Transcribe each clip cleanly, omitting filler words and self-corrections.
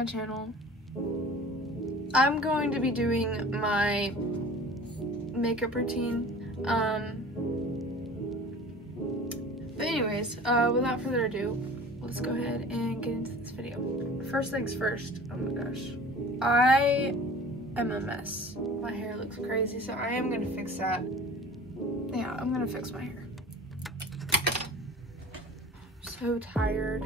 my channel. I'm going to be doing my makeup routine. But anyways, without further ado, let's go ahead and get into this video. First things first, oh my gosh. I am a mess. My hair looks crazy, so I am gonna fix that. Yeah, I'm gonna fix my hair. So tired.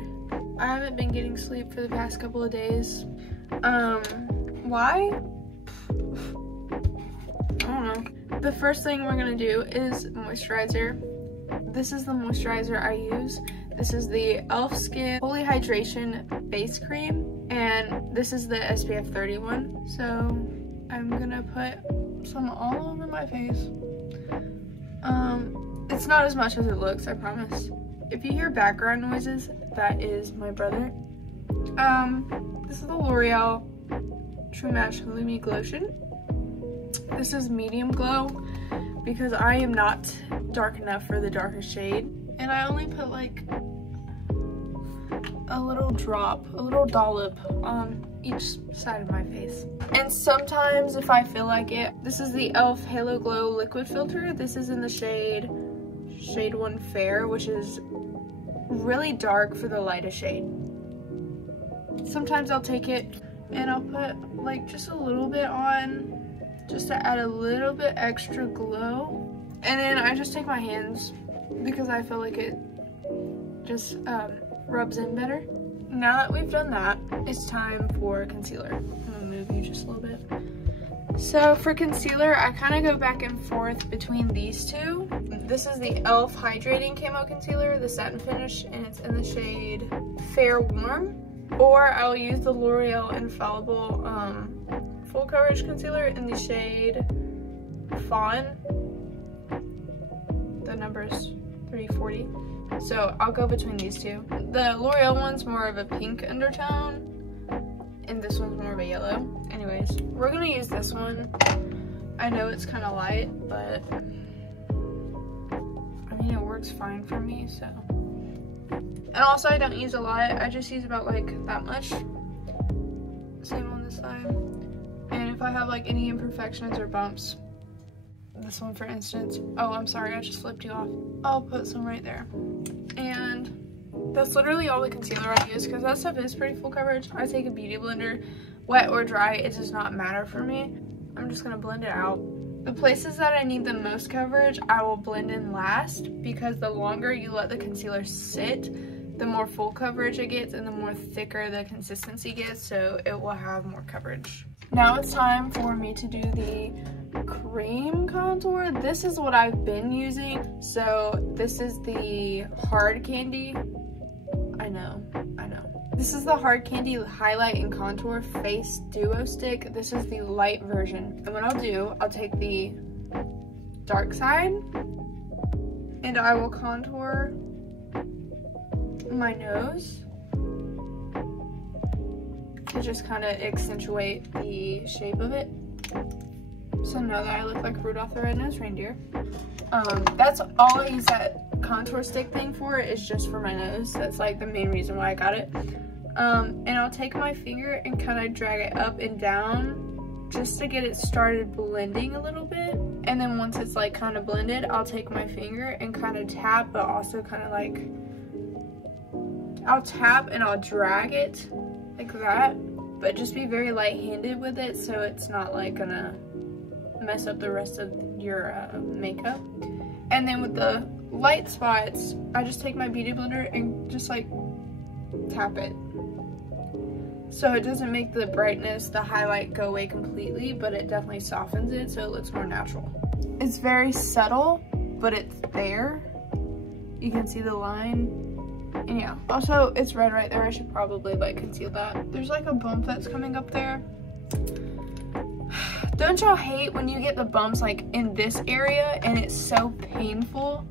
I haven't been getting sleep for the past couple of days. Why? I don't know. The first thing we're gonna do is moisturizer. This is the moisturizer I use. This is the e.l.f. Skin Holy Hydration Face Cream, and this is the SPF 31. So I'm gonna put some all over my face. It's not as much as it looks, I promise. If you hear background noises, that is my brother. This is the L'Oreal True Match Lumi Glotion. This is medium glow because I am not dark enough for the darkest shade. And I only put like a little drop, a little dollop on each side of my face. And sometimes if I feel like it, this is the e.l.f. Halo Glow Liquid Filter. This is in the shade 1 Fair, which is really dark for the lightest shade. Sometimes I'll take it and I'll put like just a little bit on, just to add a little bit extra glow. And then I just take my hands because I feel like it just rubs in better. Now that we've done that, it's time for concealer. I'm gonna move you just a little bit. So for concealer, I kind of go back and forth between these two. This is the e.l.f. Hydrating Camo Concealer, the satin finish, and it's in the shade Fair Warm. Or I'll use the L'Oreal Infallible Full Coverage Concealer in the shade Fawn. The number's 340. So I'll go between these two. The L'Oreal one's more of a pink undertone, and this one's more of a yellow. Anyways, we're gonna use this one. I know it's kind of light, but I mean, it works fine for me, so. And also, I don't use a lot. I just use about like that much. Same on this side. And if I have like any imperfections or bumps, this one for instance, oh, I'm sorry, I just flipped you off. I'll put some right there. And that's literally all the concealer I use because that stuff is pretty full coverage. I take a beauty blender, wet or dry, it does not matter for me. I'm just gonna blend it out. The places that I need the most coverage, I will blend in last because the longer you let the concealer sit, the more full coverage it gets and the more thicker the consistency gets, so it will have more coverage. Now it's time for me to do the cream contour. This is what I've been using. So this is the Hard Candy. I know. This is the Hard Candy Highlight and Contour Face Duo Stick. This is the light version. And what I'll do, I'll take the dark side and I will contour my nose to just kind of accentuate the shape of it. So now that I look like Rudolph the Red-Nosed Reindeer. That's all I use that contour stick thing for, is just for my nose. That's like the main reason why I got it. And I'll take my finger and kind of drag it up and down just to get it started blending a little bit. And then once it's like kind of blended, I'll take my finger and kind of tap, but also kind of like, I'll tap and I'll drag it like that, but just be very light-handed with it so it's not like gonna mess up the rest of your makeup. And then with the light spots, I just take my beauty blender and just like tap it. So it doesn't make the brightness, the highlight go away completely, but it definitely softens it so it looks more natural. It's very subtle, but it's there. You can see the line. And yeah, also it's red right there. I should probably like conceal that. There's like a bump that's coming up there. Don't y'all hate when you get the bumps like in this area and it's so painful?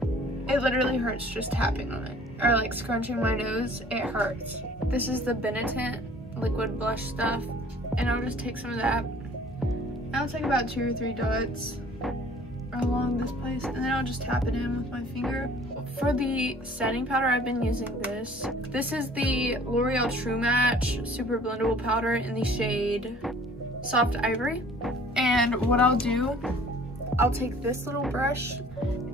It literally hurts just tapping on it. Or like scrunching my nose, it hurts. This is the Benetint liquid blush stuff. And I'll just take some of that. I'll take about 2 or 3 dots along this place. And then I'll just tap it in with my finger. for the setting powder, I've been using this. This is the L'Oreal True Match Super Blendable Powder in the shade Soft Ivory. And what I'll do, I'll take this little brush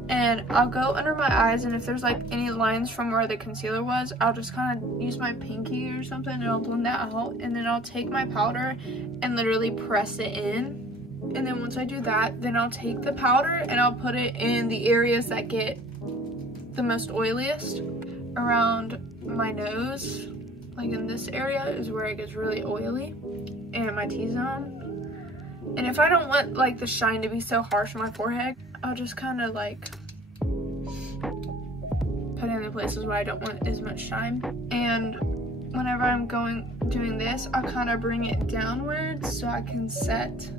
and I'll go under my eyes, and if there's like any lines from where the concealer was, I'll just kind of use my pinky or something and I'll blend that out. And then I'll take my powder and literally press it in. And then once I do that, then I'll take the powder and I'll put it in the areas that get the most oiliest. Around my nose, like in this area is where it gets really oily, and my T-zone. And if I don't want like the shine to be so harsh on my forehead, I'll just kind of like put it in the places where I don't want as much shine. And whenever I'm doing this, I'll kind of bring it downwards so I can set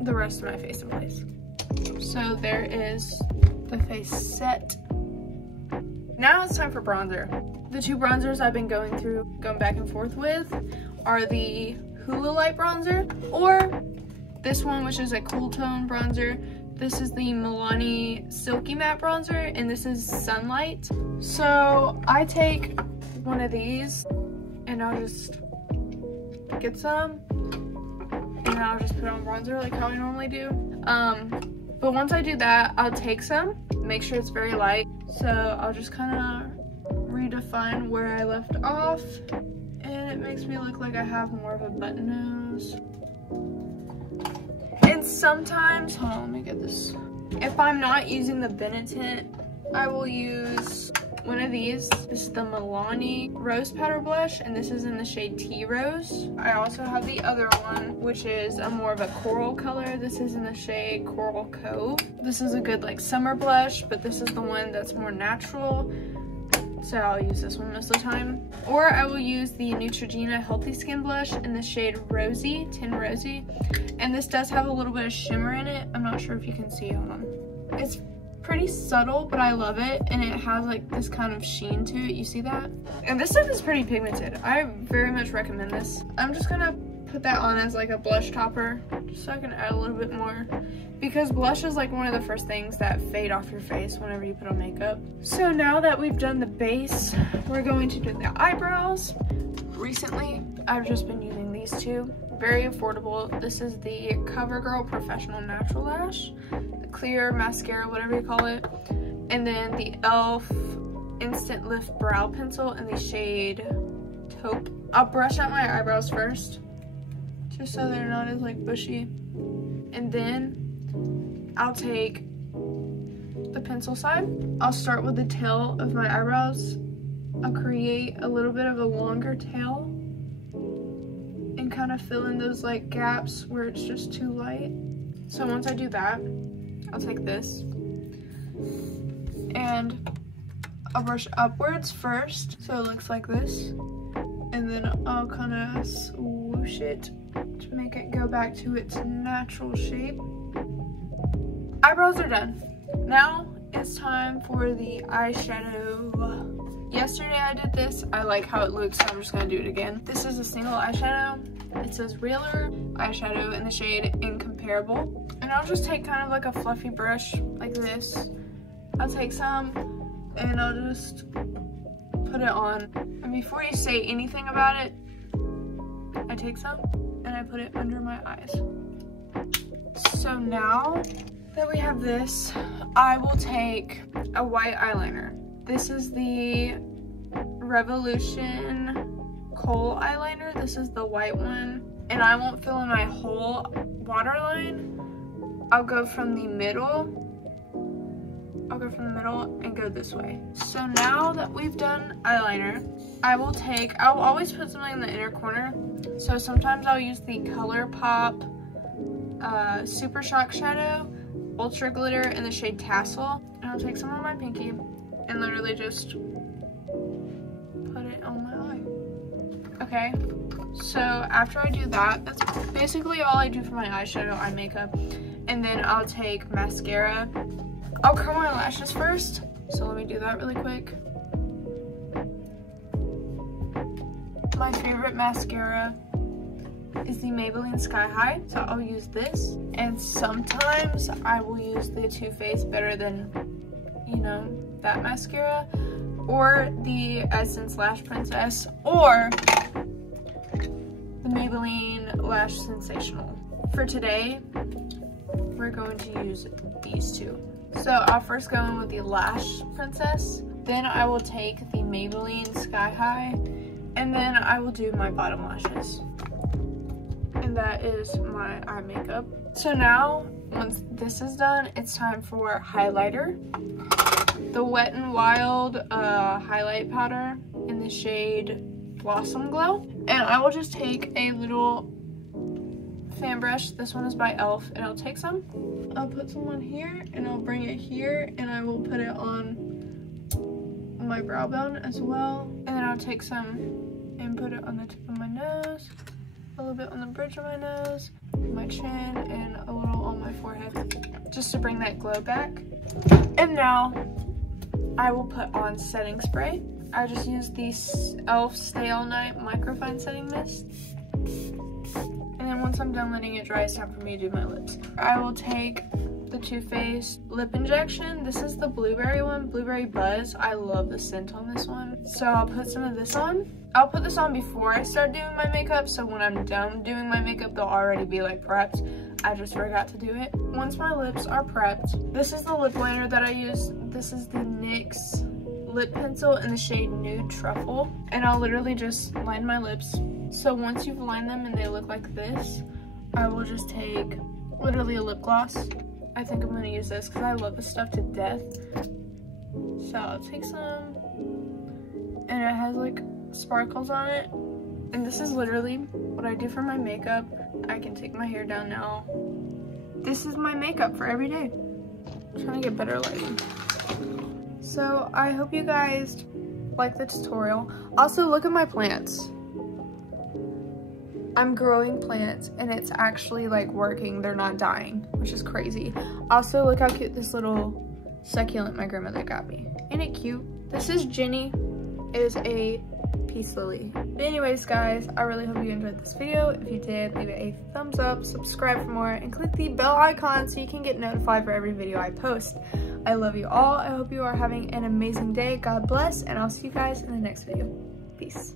the rest of my face in place. So there is the face set. Now it's time for bronzer. The two bronzers I've been going back and forth with are the Hoola Light bronzer, or this one, which is a cool tone bronzer. This is the Milani Silky Matte bronzer, and this is Sunlight. So I take one of these and I'll just get some, and I'll just put on bronzer like how I normally do. But once I do that, I'll take some, make sure it's very light. So I'll just kind of redefine where I left off, and it makes me look like I have more of a button nose. And sometimes, hold on, let me get this. If I'm not using the Benetint, I will use one of these. This is the Milani Rose Powder Blush, and this is in the shade Tea Rose. I also have the other one, which is a more of a coral color. This is in the shade Coral Cove. This is a good like summer blush, but this is the one that's more natural, so I'll use this one most of the time. Or I will use the Neutrogena Healthy Skin Blush in the shade Rosy, Tin Rosy. And this does have a little bit of shimmer in it. I'm not sure if you can see, hold on. It's pretty subtle, but I love it, and it has like this kind of sheen to it. You see that? And this stuff is pretty pigmented. I very much recommend this. I'm just gonna put that on as like a blush topper, just so I can add a little bit more, because blush is like one of the first things that fade off your face whenever you put on makeup. So now that we've done the base, we're going to do the eyebrows. Recently, I've just been using these two. Very affordable. This is the CoverGirl Professional Natural Lash, the clear mascara, whatever you call it, and then the e.l.f. Instant Lift Brow Pencil in the shade Taupe. I'll brush out my eyebrows first, just so they're not as like bushy, and then I'll take the pencil side. I'll start with the tail of my eyebrows. I'll create a little bit of a longer tail and kind of fill in those like gaps where it's just too light. So once I do that, I'll take this and I'll brush upwards first so it looks like this, and then I'll kind of swoosh it to make it go back to its natural shape. Eyebrows are done. Now it's time for the eyeshadow. Yesterday I did this. I like how it looks, so I'm just gonna do it again. This is a single eyeshadow. It says Realer eyeshadow in the shade Incomparable. And I'll just take kind of like a fluffy brush like this. I'll take some and I'll just put it on. And before you say anything about it, I take some and I put it under my eyes. So now that we have this, I will take a white eyeliner. This is the Revolution Kohl eyeliner. This is the white one. And I won't fill in my whole waterline. I'll go from the middle. And go this way. So now that we've done eyeliner, I'll always put something in the inner corner. So sometimes I'll use the ColourPop Super Shock Shadow Ultra Glitter in the shade Tassel. And I'll take some on my pinky and literally just put it on my eye. Okay, so after I do that, that's basically all I do for my eyeshadow, eye makeup. And then I'll take mascara. I'll curl my lashes first, so let me do that really quick. My favorite mascara is the Maybelline Sky High, so I'll use this. And sometimes I will use the Too Faced Better Than you know, that mascara, or the Essence Lash Princess, or the Maybelline Lash Sensational. For today, we're going to use these two. So I'll first go in with the Lash Princess, then I will take the Maybelline Sky High, and then I will do my bottom lashes. And that is my eye makeup. So now, once this is done, it's time for highlighter. The Wet n Wild highlight powder in the shade Blossom Glow. And I will just take a little fan brush. This one is by e.l.f. and I'll take some. I'll put some on here and I'll bring it here and I will put it on my brow bone as well. And then I'll take some and put it on the tip of my nose, a little bit on the bridge of my nose, my chin, and a little on my forehead, just to bring that glow back. And now I will put on setting spray. I just used the e.l.f. Stay All Night Microfine Setting Mist. And then once I'm done letting it dry, it's time for me to do my lips. I will take the Too Faced lip injection. This is the blueberry one, Blueberry Buzz. I love the scent on this one. So I'll put some of this on. I'll put this on before I start doing my makeup, so when I'm done doing my makeup, they'll already be like prepped. I just forgot to do it. Once my lips are prepped, this is the lip liner that I use. This is the NYX lip pencil in the shade Nude Truffle. And I'll literally just line my lips. So once you've lined them and they look like this, I will just take literally a lip gloss. I think I'm gonna use this because I love this stuff to death. So I'll take some, and it has like sparkles on it. And this is literally what I do for my makeup. I can take my hair down now. This is my makeup for every day. I'm trying to get better lighting. So I hope you guys like the tutorial. Also, look at my plants. I'm growing plants and it's actually like working. They're not dying, which is crazy. Also, look how cute this little succulent my grandmother got me. Ain't it cute? This is Ginny. It is a peace lily. But anyways, guys, I really hope you enjoyed this video. If you did, leave it a thumbs up, subscribe for more, and click the bell icon so you can get notified for every video I post. I love you all. I hope you are having an amazing day. God bless, and I'll see you guys in the next video. Peace.